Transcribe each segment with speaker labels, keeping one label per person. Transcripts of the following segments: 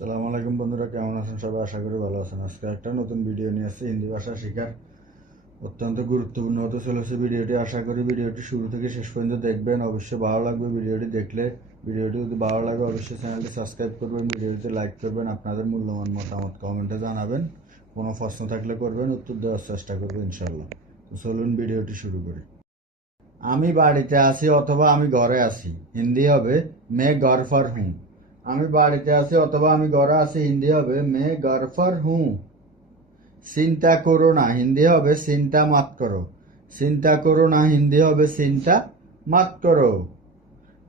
Speaker 1: সালাম আলাইকুম বন্ধুরা, কেমন আছেন সবাই? আশা করি ভালো আছেন। আজকে একটা নতুন ভিডিও নিয়ে আসছি, হিন্দি ভাষা শেখার। অত্যন্ত গুরুত্বপূর্ণ হতে চলেছে ভিডিওটি আশা করি ভিডিওটি শুরু থেকে শেষ পর্যন্ত দেখবেন। অবশ্যই ভালো লাগবে ভিডিওটি দেখলে। ভিডিওটি যদি ভালো লাগে, অবশ্যই চ্যানেলটি সাবস্ক্রাইব করবেন ভিডিওটিতে লাইক করবেন, আপনাদের মূল্যবান মতামত কমেন্টে জানাবেন। কোনো প্রশ্ন থাকলে করবেন, উত্তর দেওয়ার চেষ্টা করবেন ইনশাল্লাহ তো চলুন ভিডিওটি শুরু করি। আমি বাড়িতে আছি অথবা আমি ঘরে আছি। হিন্দি হবে, মে ঘর ফর হুঁ আমি বাড়িতে আছি অথবা আমি ঘরে আছি, হিন্দি হবে মে ঘর ফর হুঁ। চিন্তা করো না, হিন্দি হবে চিন্তা মাত করো। চিন্তা করো না, হিন্দি হবে চিন্তা মাত করো।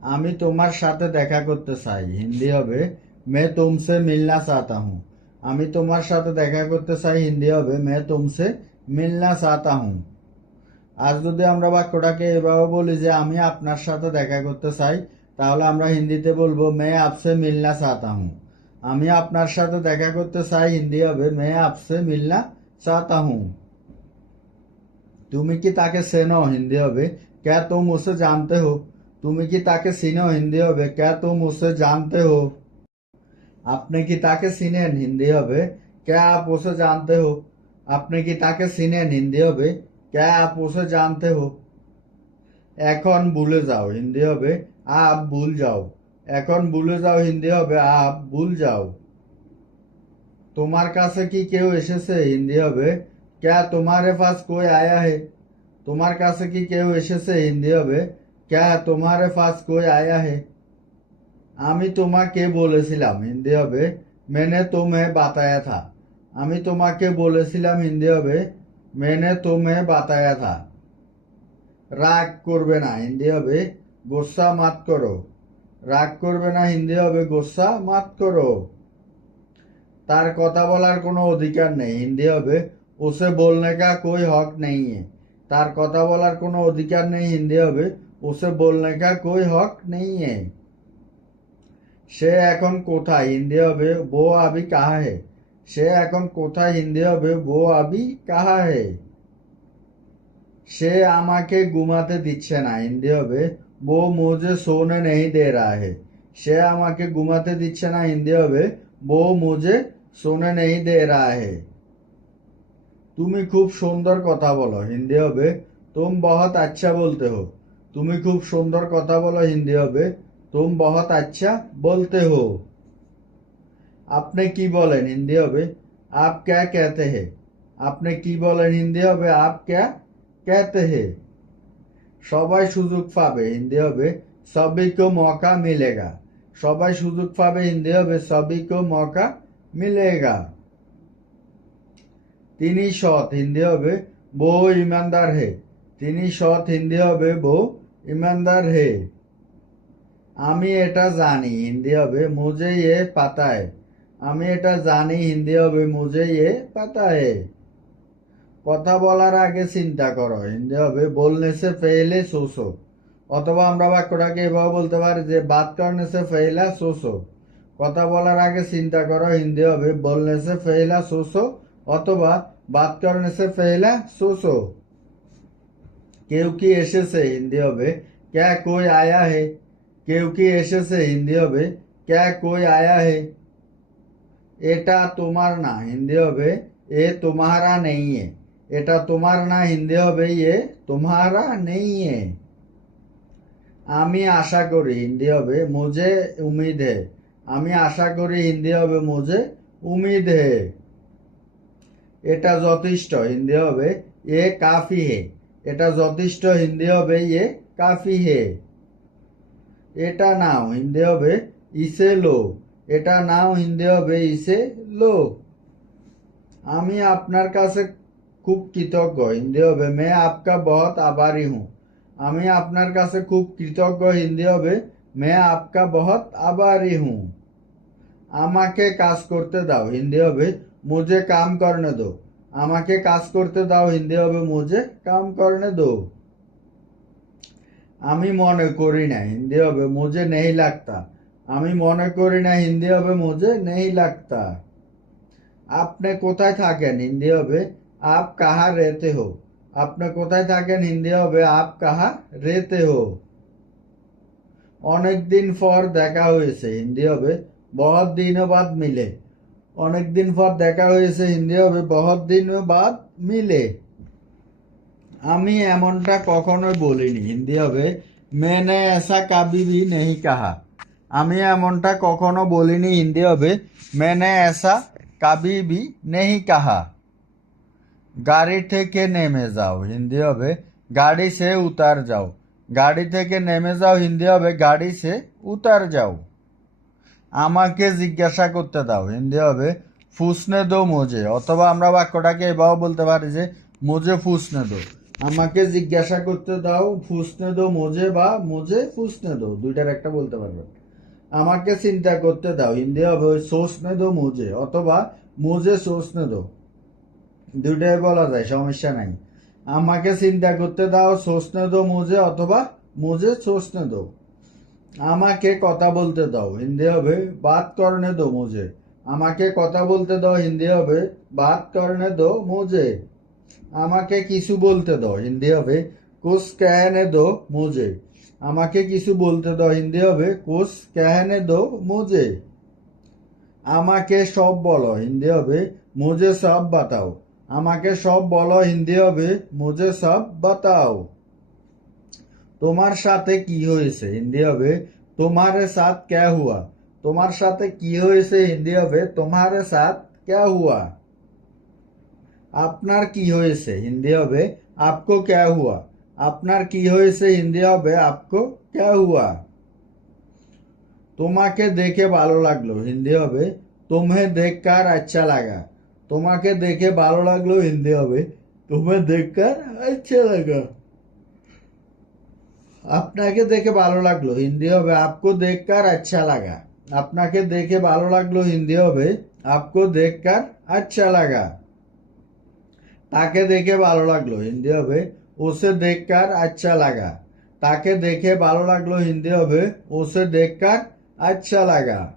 Speaker 1: আমি তোমার সাথে দেখা করতে চাই, হিন্দি হবে মে তুমসে মিলনা চাহতা হুঁ। আমি তোমার সাথে দেখা করতে চাই, হিন্দি হবে মে তুমসে মিলনা চাহতা হুঁ। আর যদি আমরা বাক্যটাকে এভাবে বলি যে আমি আপনার সাথে দেখা করতে চাই তাহলে আমরা হিন্দিতে বলব, মে আপসে মিলনা চাহতা হুঁ। আমি আপনার সাথে দেখা করতে চাই হিন্দি হবে, মে আপসে মিলনা চাহতা হুঁ। তুমি কি তাকে চেনো হিন্দি হবে? ক্যা তুম উসে জানতে হো? তুমি কি তাকে চিনো হিন্দি হবে? ক্যা তুম উসে জানতে হো? আপনি কি তাকে চিনেন হিন্দি হবে? ক্যা আপ উসে জানতে হো? আপনি কি তাকে চিনেন হিন্দি হবে? ক্যা আপ উসে জানতে হো? এখন ভুলে যাও, হিন্দি হবে আপ ভুল যাও। এখন ভুলে যাও, হিন্দি হবে আপ ভুল যাও। তোমার কাছে কি কেউ এসেছে, হিন্দি হবে? ক্যা তোমারে পাস কই আয়া হে? তোমার কাছে কি কেউ এসেছে, হিন্দি হবে? ক্যা তোমারে পাস কই আয়া হে? আমি তোমাকে বলেছিলাম, হিন্দি হবে। মেনে তোমে বাতায়া থা। আমি তোমাকে বলেছিলাম, হিন্দি হবে। মেনে তোমে বাতায়া থা। রাগ করবে না, হিন্দি হবে গোসা মাত করো। রাগ করবে না, হিন্দি হবে গোসা মাত করো। তার কথা বলার কোনো অধিকার নেই, হিন্দি হবে ওসে বলনে কা কোই হক নেই তার কথা বলার কোনো অধিকার নেই, হিন্দি হবে ওসে বলনে কা কোই হক নেই সে এখন কোথায়, হিন্দি হবে বো আবি কাহা হে। সে এখন কোথায়, হিন্দি হবে বো আবি কাহা হে। সে আমাকে ঘুমাতে দিচ্ছে না, হিন্দি হবে। বো মুঝে সোনে নেই দে রা হে সে আমাকে ঘুমাতে দিচ্ছে না, হিন্দি হবে। বো মুঝে সোনে নেই দে রা হে তুমি খুব সুন্দর কথা বলো, হিন্দি হবে। তুম বহত আচ্ছা বলতে হো। তুমি খুব সুন্দর কথা বলো, হিন্দি হবে। তুম বহত আচ্ছা বলতে হো। আপনি কি বলেন, হিন্দি হবে? আপ ক্যা কেতে হে আপনি কি বলেন, হিন্দি হবে? আপ ক্যা कहते हैं সবাই সুযোগ পাবে হিন্দি হবে সবিকো মৌকা মিলেগা সবাই সুযোগ পাবে হিন্দি হবে সবিকো মৌকা মিলেগা তিনি সৎ হিন্দি হবে বো ইমানদার হে তিনি সৎ হিন্দি হবে বো ইমানদার হে আমি এটা জানি হিন্দি হবে মুঝে ইয়ে পাতায় আমি এটা জানি হিন্দি হবে মুঝে ইয়ে পাতায় কথা বলার আগে চিন্তা করো। হিন্দি হবে বলনে সে পেলে সোসো অথবা আমরা বাক্যটাকে এভাবে বলতে পারি যে, বাদ করনে সে ফেলা সোসো কথা বলার আগে চিন্তা করো, হিন্দি হবে বলনে সে ফেলা সোসো অথবা, বাদ করনে সে ফেলা সোসো কেউ কি এসেছে, হিন্দি হবে, ক্যা কই আয়া হে? কেউ কি এসেছে, হিন্দি হবে, ক্যা কই আয়া হে? এটা তোমার না, হিন্দি হবে, এ তোমারা নেই এটা তোমার না হিন্দি হবে ইয়ে তোমারা নেই है আমি আশা করি হিন্দি হবে মুঝে উমিদ হে। আমি আশা করি হিন্দি হবে মুঝে উমিদ হে। এটা যথেষ্ট হিন্দি হবে এ কাফি হে। এটা যথেষ্ট হিন্দি হবে ইয়ে কাফি হে। এটা নাও হিন্দি হবে, ইসে লো। এটা নাও হিন্দি হবে, ইসে লো। আমি আপনার কাছে খুব কৃতজ্ঞ। হিন্দি হবে। মে আপকা বহুত আভারি হুঁ। আমি আপনার কাছে খুব কৃতজ্ঞ, হিন্দি হবে। মে আপকা বহুত আভারি হুঁ। আমাকে কাজ করতে দাও, হিন্দি হবে। মুঝে কাম করনে দো। আমাকে কাজ করতে দাও, হিন্দি হবে। মুঝে কাম করনে দো। আমি মনে করি না, হিন্দি হবে। মুঝে নেই লাগতা। আমি মনে করি না, হিন্দি হবে। মুঝে নেই লাগতা। আপনি কোথায় থাকেন, হিন্দি হবে? আপ কাহা রেতে হো আপনি কোথায় থাকেন হিন্দি হবে আপ কাহা রেতে হো অনেকদিন পর দেখা হয়েছে হিন্দি হবে বহুত দিনও বাদ মিলে অনেক দিন পর দেখা হয়েছে হিন্দি হবে বহুত দিনও বাদ মিলে আমি এমনটা কখনোই বলিনি হিন্দি হবে মেনে এসা কাবি ভি নেহি কাহা আমি এমনটা কখনো বলিনি হিন্দি হবে মেনে এসা কাবি ভি নেহি কাহা গাড়ি থেকে নেমে যাও, হিন্দি হবে, গাড়ি সে উতার যাও। গাড়ি থেকে নেমে যাও, হিন্দি হবে, গাড়ি সে উতার যাও। আমাকে জিজ্ঞাসা করতে দাও, হিন্দি হবে, ফুসনে দো মোজে। অথবা আমরা বাক্যটাকে এভাবে বলতে পারি যে, মোজে ফুসনে দো। আমাকে জিজ্ঞাসা করতে দাও, ফুসনে দো মোজে বা মোজে ফুসনে দো? দুইটার একটা বলতে পারবে। আমাকে চিন্তা করতে দাও, হিন্দি হবে, সোসনে দো মোজে। অথবা, মোজে সোসনে দো। দুটাই বলা যায়, সমস্যা নাই। আমাকে চিন্তা করতে দাও সোসনে দো মুজে অথবা মুজে সোসনে দো। আমাকে কথা বলতে দাও, হিন্দি হবে বাত করনে দো মুজে আমাকে কথা বলতে দাও, হিন্দি হবে বাদ করনে দো মুজে আমাকে কিছু বলতে দাও, হিন্দি হবে কুস কেহনে দো মুজে আমাকে কিছু বলতে দাও, হিন্দি হবে কুস কেহনে দো মুজে আমাকে সব বলো, হিন্দি হবে মুজে সব বাতাও। আমাকে সব বলো, হিন্দি হবে মুঝে সব বাতাও। তোমার সাথে কি হয়েছে? হিন্দি হবে, তোমার সাথ কে হুয়া? তোমার সাথে কি হয়েছে? হিন্দি হবে, তোমার সাথ কে হুয়া? আপনার কি হয়েছে? হিন্দি হবে, আপকো কে হুয়া? আপনার কি হয়েছে? হিন্দি হবে, আপকো কে হুয়া? তোমাকে দেখে ভালো লাগল। হিন্দি হবে তোমে দেখ কার আচ্ছা লাগা। তোমাকে দেখে ভালো লাগল হিন্দি হবে। তুমি দেখার আচ্ছা লাগা আপনাকে দেখে ভালো লাগল, হিন্দি হবে। আপকো দেখকার আচ্ছা লাগা। আপনাকে দেখে ভালো লাগল হিন্দি হবে। আপকো দেখকার আচ্ছা লাগা। তাকে দেখে ভালো লাগল, হিন্দি হবে। ওসে দেখকার আচ্ছা লাগা। তাকে দেখে ভালো লাগল, হিন্দি হবে। ওসে দেখকার আচ্ছা লাগা।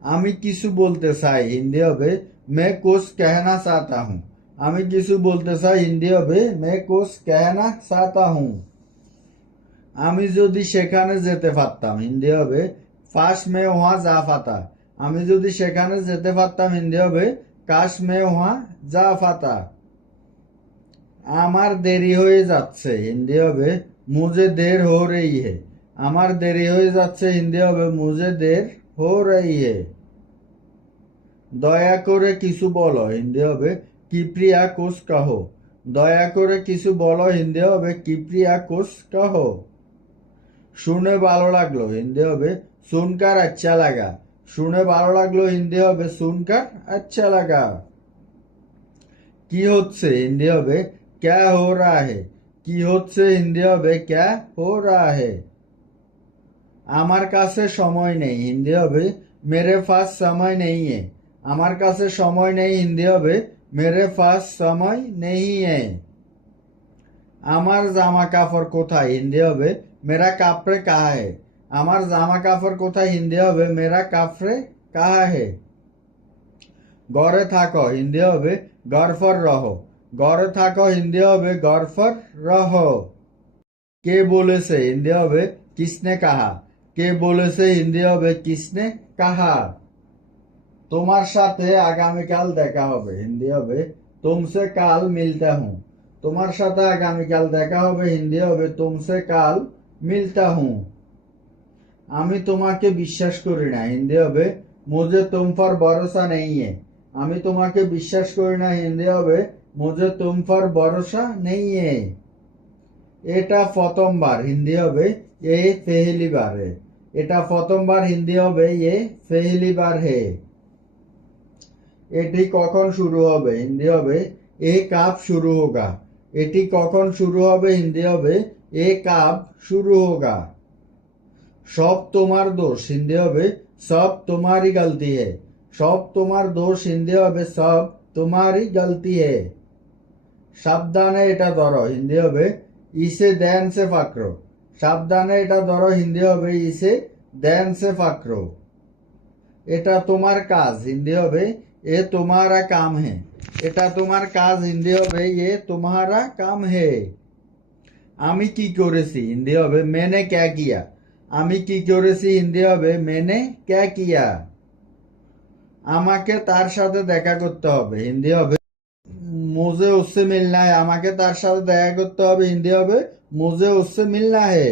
Speaker 1: আমি কিছু বলতে চাই, হিন্দি হবে। मैं कुछ कहना चाहता हूँ। আমি কিছু বলতে চাই হিন্দি হবে মে কোচ কেহনা চাতা হুঁ আমি যদি সেখানে যেতে পারতাম হিন্দি হবে ফার্স্ট মে ওহা যা ফাতা আমি যদি সেখানে যেতে পারতাম হিন্দি হবে কাশ মে ওহা যা ফাতা আমার দেরি হয়ে যাচ্ছে হিন্দি হবে মুজে দের হো রেই হে আমার দেরি হয়ে যাচ্ছে হিন্দি হবে মুজে দের হো রেই হে দয়া করে কিছু বলো, হিন্দি হবে কিপ্রিয়া কুছ কাহো। দয়া করে কিছু বলো, হিন্দি হবে কিপ্রিয়া কুছ কাহো। শুনে ভালো লাগল, হিন্দি হবে সুনকার আচ্ছা লাগা। শুনে ভালো লাগল, হিন্দি হবে সুনকার আচ্ছা লাগা। কি হচ্ছে, হিন্দি হবে ক্যা হো রা হে? কি হচ্ছে, হিন্দি হবে ক্যা হো রা হে? আমার কাছে সময় নেই, হিন্দি হবে মেরে পাস সময় নেই আমার কাছে সময় নেই, হিন্দি হবে। মেরে পাস সময় নেই আমার জামা কাপড় কোথায়, হিন্দি হবে। মেরা কাপড়ে কাহা আমার জামা কাপড় কোথায়, হিন্দি হবে। মেরা কাপড়ে কাহা হে ঘরে থাকো, হিন্দি হবে। গরফর রহ। ঘরে থাকো, হিন্দি হবে। গরফর রহ। কে বলেছে, হিন্দি হবে, কিসনে কাহা? কে বলেছে, হিন্দি হবে, কিসনে কাহা? তোমার সাথে আগামীকাল দেখা হবে, হিন্দি হবে। তুমসে কাল মিলতে হুঁ। তোমার সাথে আগামীকাল দেখা হবে, হিন্দি হবে। তুমসে কাল মিলতা হুঁ। আমি তোমাকে বিশ্বাস করি না, হিন্দি হবে। মুঝে তুম ভরসা নেই আমি তোমাকে বিশ্বাস করি না, হিন্দি হবে। মুঝে তুম ভরসা নেই এটা প্রথমবার, হিন্দি হবে। এ পেহলি বার হে। এটা প্রথমবার, হিন্দি হবে। এ পেহলি বার হে। এটি কখন শুরু হবে? হিন্দি হবে, এ কাপ শুরু হোগা। এটি কখন শুরু হবে? হিন্দি হবে, এ কাপ শুরু হোগা। সব তোমার দোষ, হিন্দি হবে, সব তোমারই গলতি হে। সব তোমার দোষ, হিন্দি হবে, সব তোমারই গলতি হে। সাবধানে এটা ধরো, হিন্দি হবে, ইসে দেন সে ফাকরো। সাবধানে এটা ধরো, হিন্দি হবে, ইসে দেন সে ফাকরো। এটা তোমার কাজ, হিন্দি হবে এ তোমারা কাম হে। এটা তোমার কাজ হিন্দি হবে, এ তোমারা কাম হে। আমি কি করেছি হিন্দি হবে, মেনে ক্যা কিয়া? আমি কি করেছি হিন্দি হবে, মেনে ক্যা কিয়া? আমাকে তার সাথে দেখা করতে হবে, হিন্দি হবে। মুঝে উসসে মিলনা হে, আমাকে তার সাথে দেখা করতে হবে, হিন্দি হবে, মুঝে উসসে মিলনা হে।